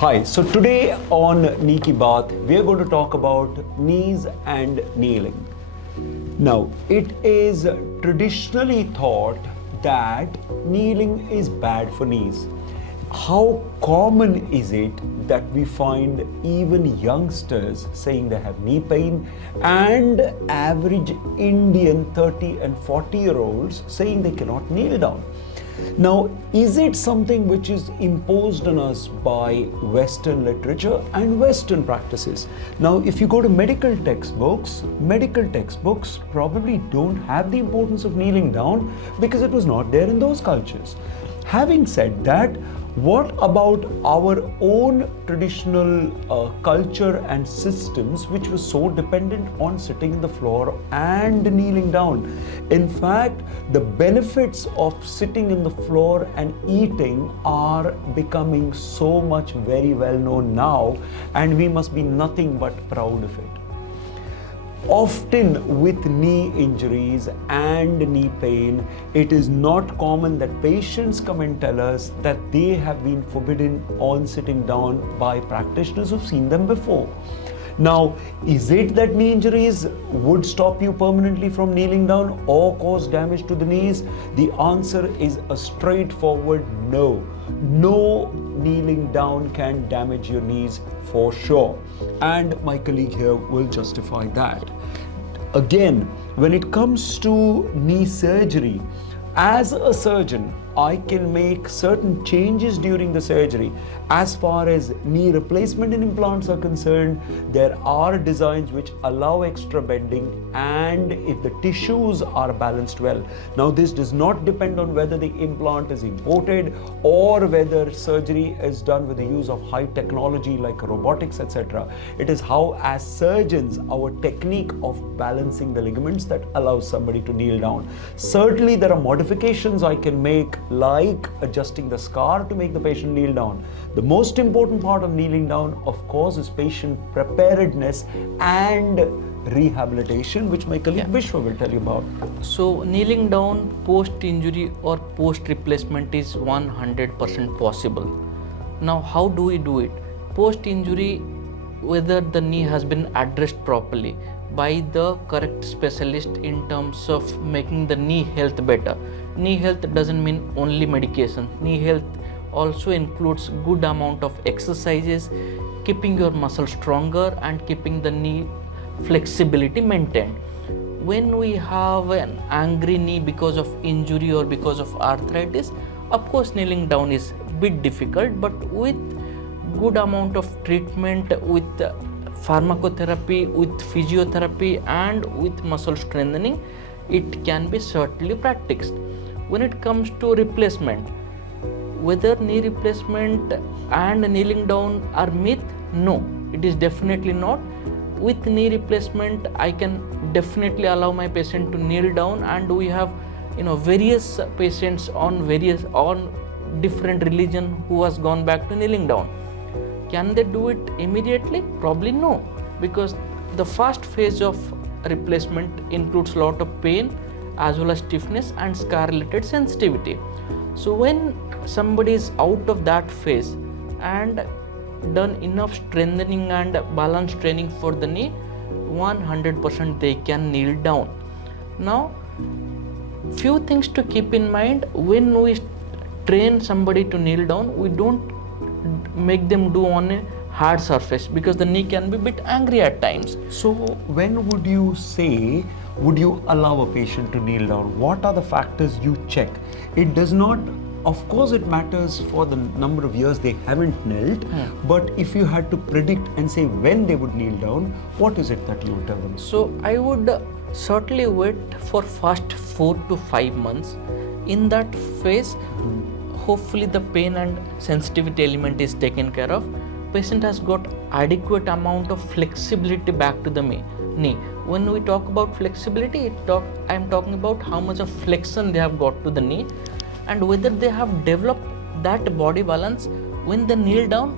Hi, so today on Niki Baat, we are going to talk about knees and kneeling. Now, it is traditionally thought that kneeling is bad for knees. How common is it that we find even youngsters saying they have knee pain and average Indian 30 and 40-year-olds saying they cannot kneel down? Now, is it something which is imposed on us by Western literature and Western practices? Now, if you go to medical textbooks probably don't have the importance of kneeling down because it was not there in those cultures. Having said that, what about our own traditional culture and systems which were so dependent on sitting on the floor and kneeling down? In fact, the benefits of sitting on the floor and eating are becoming so much very well known now, and we must be nothing but proud of it. Often with knee injuries and knee pain, it is not common that patients come and tell us that they have been forbidden on sitting down by practitioners who've seen them before. Now, is it that knee injuries would stop you permanently from kneeling down or cause damage to the knees? The answer is a straightforward no. No kneeling down can damage your knees for sure. And my colleague here will justify that. Again, when it comes to knee surgery, as a surgeon, I can make certain changes during the surgery. As far as knee replacement and implants are concerned, there are designs which allow extra bending and if the tissues are balanced well. Now, this does not depend on whether the implant is imported or whether surgery is done with the use of high technology like robotics, etc. It is how, as surgeons, our technique of balancing the ligaments that allows somebody to kneel down. Certainly, there are modifications I can make, like adjusting the scar to make the patient kneel down. The most important part of kneeling down, of course, is patient preparedness and rehabilitation, which my colleague Vishwa will tell you about. So, kneeling down post-injury or post-replacement is 100% possible. Now, how do we do it? Post-injury, whether the knee has been addressed properly by the correct specialist in terms of making the knee health better. Knee health doesn't mean only medication. Knee health also includes good amount of exercises, keeping your muscle stronger and keeping the knee flexibility maintained. When we have an angry knee because of injury or because of arthritis, of course kneeling down is a bit difficult, but with good amount of treatment, with pharmacotherapy, with physiotherapy and with muscle strengthening, it can be certainly practiced. When it comes to replacement, whether knee replacement and kneeling down are myth? No, it is definitely not. With knee replacement, I can definitely allow my patient to kneel down, and we have various patients on different religion who has gone back to kneeling down. Can they do it immediately? Probably no, because the first phase of replacement includes a lot of pain as well as stiffness and scar related sensitivity. So when somebody is out of that phase and done enough strengthening and balance training for the knee, 100% they can kneel down. Now, few things to keep in mind when we train somebody to kneel down. We don't make them do on a hard surface because the knee can be a bit angry at times. So when would you allow a patient to kneel down? What are the factors you check? It does not, of course it matters for the number of years they haven't knelt, but if you had to predict and say when they would kneel down, what is it that you would tell them? So I would certainly wait for first 4 to 5 months. In that phase, hopefully the pain and sensitivity element is taken care of. Patient has got adequate amount of flexibility back to the knee. When we talk about flexibility, I am talking about how much of flexion they have got to the knee and whether they have developed that body balance. When they kneel down,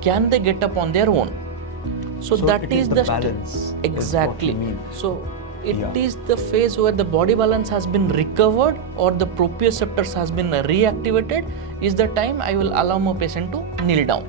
can they get up on their own? So that is the balance. Exactly. So it is the phase where the body balance has been recovered or the proprioceptors has been reactivated is the time I will allow my patient to kneel down.